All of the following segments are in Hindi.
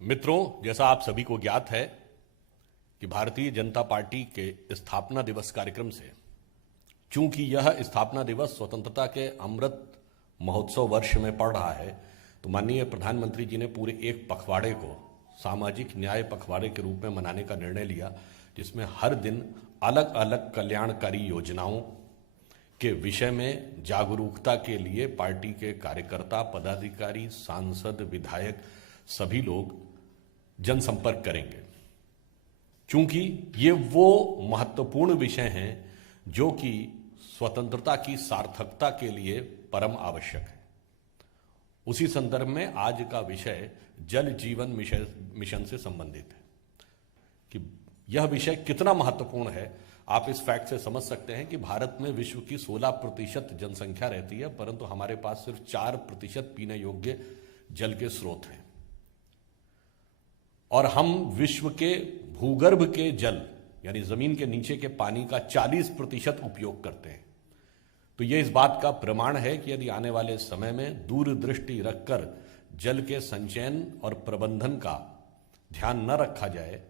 मित्रों, जैसा आप सभी को ज्ञात है कि भारतीय जनता पार्टी के स्थापना दिवस कार्यक्रम से, चूंकि यह स्थापना दिवस स्वतंत्रता के अमृत महोत्सव वर्ष में पड़ रहा है, तो माननीय प्रधानमंत्री जी ने पूरे एक पखवाड़े को सामाजिक न्याय पखवाड़े के रूप में मनाने का निर्णय लिया, जिसमें हर दिन अलग अलग कल्याणकारी योजनाओं के विषय में जागरूकता के लिए पार्टी के कार्यकर्ता, पदाधिकारी, सांसद, विधायक सभी लोग जनसंपर्क करेंगे। चूंकि ये वो महत्वपूर्ण विषय हैं जो कि स्वतंत्रता की सार्थकता के लिए परम आवश्यक है। उसी संदर्भ में आज का विषय जल जीवन मिशन से संबंधित है। कि यह विषय कितना महत्वपूर्ण है आप इस फैक्ट से समझ सकते हैं कि भारत में विश्व की 16% जनसंख्या रहती है, परंतु हमारे पास सिर्फ 4% पीने योग्य जल के स्रोत हैं, और हम विश्व के भूगर्भ के जल यानी जमीन के नीचे के पानी का 40% उपयोग करते हैं। तो यह इस बात का प्रमाण है कि यदि आने वाले समय में दूरदृष्टि रखकर जल के संचयन और प्रबंधन का ध्यान न रखा जाए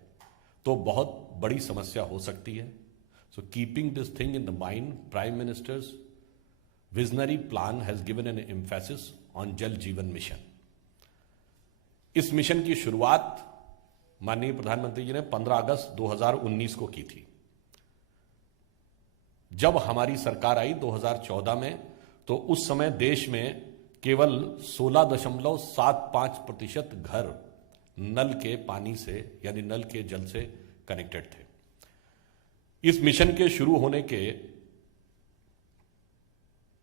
तो बहुत बड़ी समस्या हो सकती है। So keeping this thing in the mind, prime ministers visionary plan has given an emphasis on जल जीवन मिशन। इस मिशन की शुरुआत माननीय प्रधानमंत्री जी ने 15 अगस्त 2019 को की थी। जब हमारी सरकार आई 2014 में, तो उस समय देश में केवल 16.75% घर नल के पानी से यानी नल के जल से कनेक्टेड थे। इस मिशन के शुरू होने के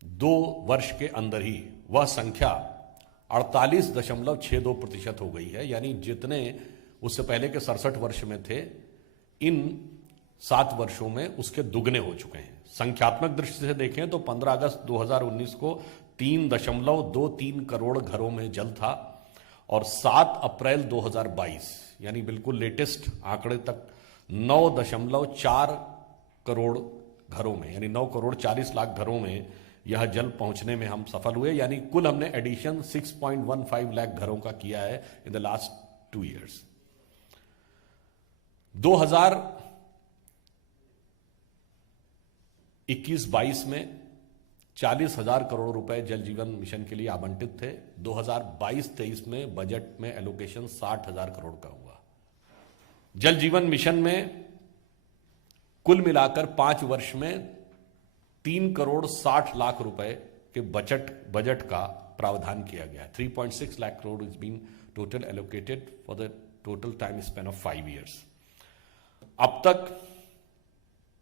2 वर्ष के अंदर ही वह संख्या 48.62% हो गई है, यानी जितने उससे पहले के 67 वर्ष में थे, इन 7 वर्षों में उसके दुगने हो चुके हैं। संख्यात्मक दृष्टि से देखें तो 15 अगस्त 2019 को 3.23 करोड़ घरों में जल था, और 7 अप्रैल 2022 यानी बिल्कुल लेटेस्ट आंकड़े तक 9.4 करोड़ घरों में यानी 9 करोड़ 40 लाख घरों में यह जल पहुंचने में हम सफल हुए। यानी कुल हमने एडिशन 6.15 लाख घरों का किया है इन द लास्ट 2 ईयर्स। 2021-22 में 40,000 करोड़ रुपए जल जीवन मिशन के लिए आवंटित थे। 2022-23 में बजट में एलोकेशन 60,000 करोड़ का हुआ। जल जीवन मिशन में कुल मिलाकर 5 वर्ष में 3 करोड़ 60 लाख रुपए के बजट का प्रावधान किया गया। 3.6 lakh crore is been total allocated for the total time span of 5 years. अब तक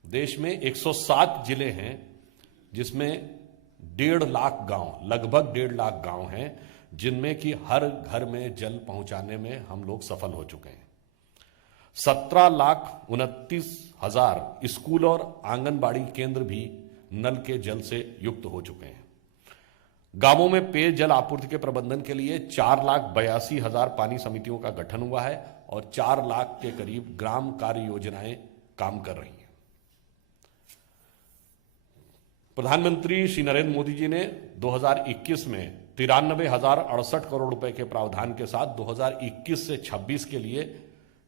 देश में 107 जिले हैं, जिसमें 1.5 लाख गांव, लगभग 1.5 लाख गांव हैं, जिनमें कि हर घर में जल पहुंचाने में हम लोग सफल हो चुके हैं। 17,29,000 स्कूल और आंगनबाड़ी केंद्र भी नल के जल से युक्त हो चुके हैं। गांवों में पेयजल आपूर्ति के प्रबंधन के लिए 4,82,000 पानी समितियों का गठन हुआ है, और 4 लाख के करीब ग्राम कार्य योजनाएं काम कर रही हैं। प्रधानमंत्री श्री नरेंद्र मोदी जी ने 2021 में 93,068 करोड़ रुपए के प्रावधान के साथ 2021 से 26 के लिए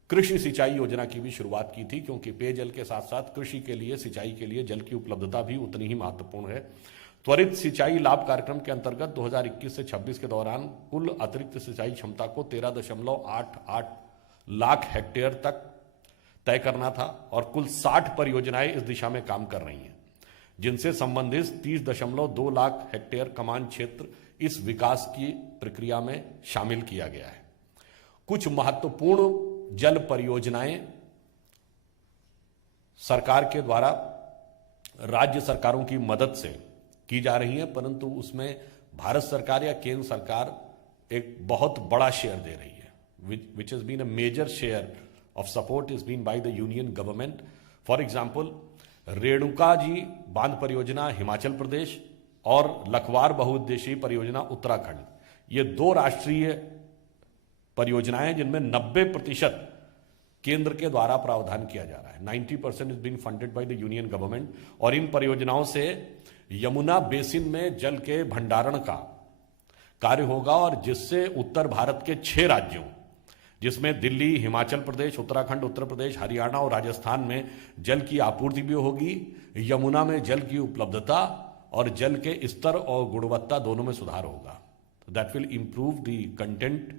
कृषि सिंचाई योजना की भी शुरुआत की थी, क्योंकि पेयजल के साथ साथ कृषि के लिए, सिंचाई के लिए जल की उपलब्धता भी उतनी ही महत्वपूर्ण है। त्वरित सिंचाई लाभ कार्यक्रम के अंतर्गत 2021 से 26 के दौरान कुल अतिरिक्त सिंचाई क्षमता को 13.88 लाख हेक्टेयर तक तय करना था, और कुल 60 परियोजनाएं इस दिशा में काम कर रही हैं, जिनसे संबंधित 30.2 लाख हेक्टेयर कमान क्षेत्र इस विकास की प्रक्रिया में शामिल किया गया है। कुछ महत्वपूर्ण जल परियोजनाएं सरकार के द्वारा राज्य सरकारों की मदद से की जा रही हैं, परंतु उसमें भारत सरकार या केंद्र सरकार एक बहुत बड़ा शेयर दे रही है, which has been a major share of support is been by the union government. For example, Renuka ji बांध परियोजना हिमाचल प्रदेश और लखवार बहुउद्देशीय परियोजना उत्तराखंड, ये 2 राष्ट्रीय परियोजनाएं जिनमें 90% केंद्र के द्वारा प्रावधान किया जा रहा है। 90% is being funded by the union government, और इन परियोजनाओं से यमुना बेसिन में जल के भंडारण का कार्य होगा, और जिससे उत्तर भारत के 6 राज्यों जिसमें दिल्ली, हिमाचल प्रदेश, उत्तराखंड, उत्तर प्रदेश, हरियाणा और राजस्थान में जल की आपूर्ति भी होगी। यमुना में जल की उपलब्धता और जल के स्तर और गुणवत्ता दोनों में सुधार होगा। That will improve the content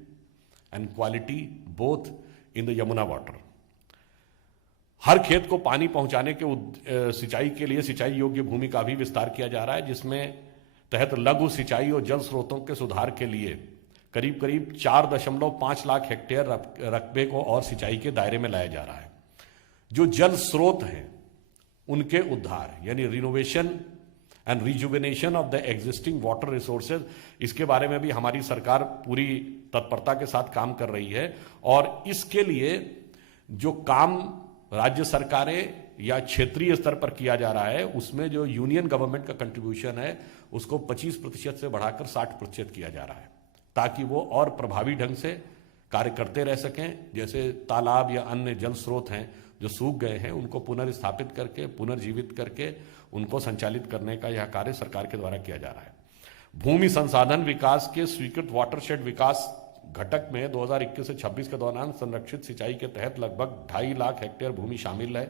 and quality both in the Yamuna water. हर खेत को पानी पहुंचाने के सिंचाई के लिए सिंचाई योग्य भूमि का भी विस्तार किया जा रहा है, जिसमें तहत लघु सिंचाई और जल स्रोतों के सुधार के लिए करीब करीब 4.5 लाख हेक्टेयर रकबे को और सिंचाई के दायरे में लाया जा रहा है। जो जल स्रोत हैं उनके उद्धार यानी renovation and rejuvenation of the existing water resources, इसके बारे में भी हमारी सरकार पूरी तत्परता के साथ काम कर रही है। और इसके लिए जो काम राज्य सरकारें या क्षेत्रीय स्तर पर किया जा रहा है, उसमें जो यूनियन गवर्नमेंट का कंट्रीब्यूशन है उसको 25% से बढ़ाकर 60% किया जा रहा है, ताकि वो और प्रभावी ढंग से कार्य करते रह सकें। जैसे तालाब या अन्य जल स्रोत हैं जो सूख गए हैं, उनको पुनर्स्थापित करके, पुनर्जीवित करके उनको संचालित करने का यह कार्य सरकार के द्वारा किया जा रहा है। भूमि संसाधन विकास के स्वीकृत वाटरशेड विकास घटक में 2021 से 26 के दौरान संरक्षित सिंचाई के तहत लगभग 2.5 लाख हेक्टेयर भूमि शामिल है।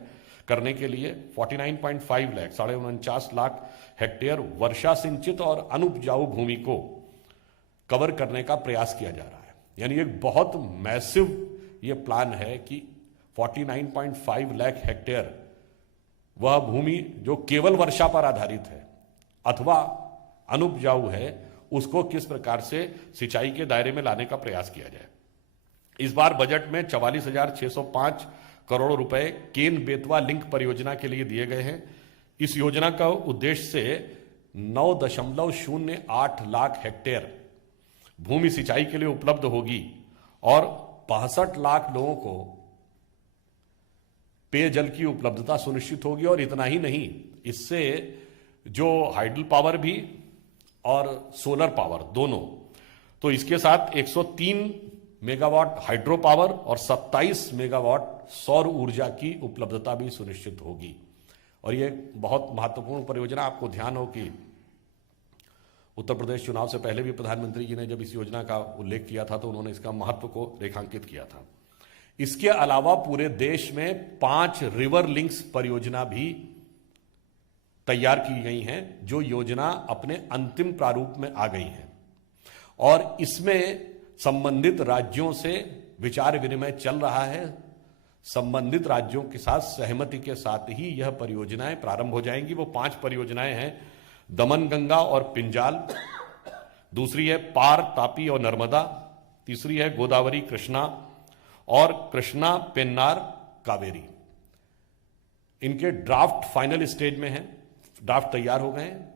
करने के लिए 49.5 लाख 49 लाख हेक्टेयर वर्षा सिंचित और अनुपजाऊ भूमि को कवर करने का प्रयास किया जा रहा है। यानी एक बहुत मैसिव ये प्लान है कि 49.5 लाख हेक्टेयर वह भूमि जो केवल वर्षा पर आधारित है अथवा अनुपजाऊ है, उसको किस प्रकार से सिंचाई के दायरे में लाने का प्रयास किया जाए। इस बार बजट में 44,605 करोड़ रुपए केन बेतवा लिंक परियोजना के लिए दिए गए हैं। इस योजना का उद्देश्य से 9.08 लाख हेक्टेयर भूमि सिंचाई के लिए उपलब्ध होगी और 65 लाख लोगों को पेयजल की उपलब्धता सुनिश्चित होगी। और इतना ही नहीं, इससे जो हाइडल पावर भी और सोलर पावर दोनों, तो इसके साथ 103 मेगावाट हाइड्रो पावर और 27 मेगावाट सौर ऊर्जा की उपलब्धता भी सुनिश्चित होगी। और यह बहुत महत्वपूर्ण परियोजना, आपको ध्यान हो कि उत्तर प्रदेश चुनाव से पहले भी प्रधानमंत्री जी ने जब इस योजना का उल्लेख किया था तो उन्होंने इसका महत्व को रेखांकित किया था। इसके अलावा पूरे देश में 5 रिवर लिंक्स परियोजना भी तैयार की गई हैं, जो योजना अपने अंतिम प्रारूप में आ गई है और इसमें संबंधित राज्यों से विचार विनिमय चल रहा है। संबंधित राज्यों के साथ सहमति के साथ ही यह परियोजनाएं प्रारंभ हो जाएंगी। वो 5 परियोजनाएं हैं, दमन गंगा और पिंजाल, दूसरी है पार तापी और नर्मदा, तीसरी है गोदावरी कृष्णा और कृष्णा पेन्नार कावेरी। इनके ड्राफ्ट फाइनल स्टेज में है, ड्राफ्ट तैयार हो गए हैं।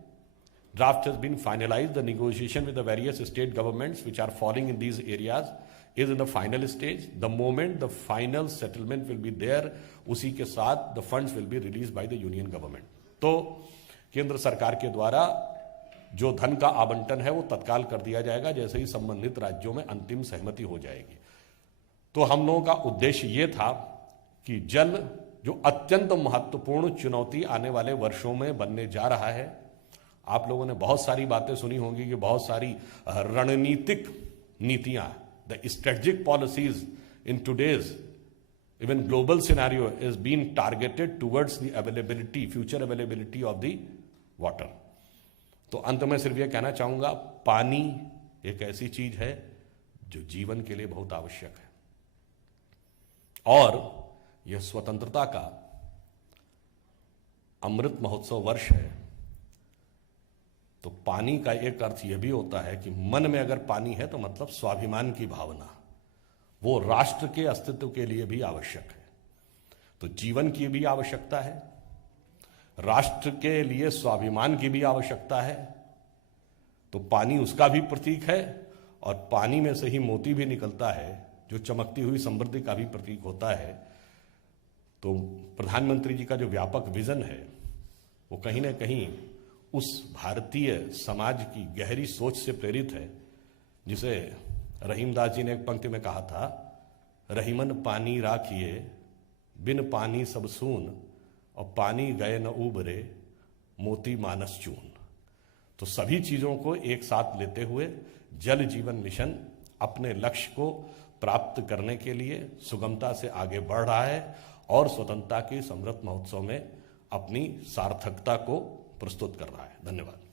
Draft has been finalised, the negotiation with the various state governments which are falling in these areas is in the final stage. The moment the final settlement will be there, उसी के साथ the funds will be released by the union government. तो केंद्र सरकार के द्वारा जो धन का आवंटन है वो तत्काल कर दिया जाएगा जैसे ही संबंधित राज्यों में अंतिम सहमति हो जाएगी। तो हम लोगों का उद्देश्य ये था कि जल जो अत्यंत महत्वपूर्ण चुनौती आने वाले वर्षों में बनने जा रहा है। आप लोगों ने बहुत सारी बातें सुनी होंगी कि बहुत सारी रणनीतिक नीतियां, the strategic policies in today's even global scenario is being targeted towards the availability, future availability of the water. तो अंत में सिर्फ ये कहना चाहूंगा, पानी एक ऐसी चीज है जो जीवन के लिए बहुत आवश्यक है और यह स्वतंत्रता का अमृत महोत्सव वर्ष है। तो पानी का एक अर्थ यह भी होता है कि मन में अगर पानी है तो मतलब स्वाभिमान की भावना, वो राष्ट्र के अस्तित्व के लिए भी आवश्यक है। तो जीवन की भी आवश्यकता है, राष्ट्र के लिए स्वाभिमान की भी आवश्यकता है। तो पानी उसका भी प्रतीक है और पानी में से ही मोती भी निकलता है जो चमकती हुई समृद्धि का भी प्रतीक होता है। तो प्रधानमंत्री जी का जो व्यापक विजन है वो कहीं ना कहीं उस भारतीय समाज की गहरी सोच से प्रेरित है, जिसे रहीमदास जी ने एक पंक्ति में कहा था, रहीमन पानी राखिए बिन पानी सब सून और पानी गए न उबरे मोती मानस चून। तो सभी चीजों को एक साथ लेते हुए जल जीवन मिशन अपने लक्ष्य को प्राप्त करने के लिए सुगमता से आगे बढ़ रहा है और स्वतंत्रता की अमृत महोत्सव में अपनी सार्थकता को प्रस्तुत कर रहा है। धन्यवाद।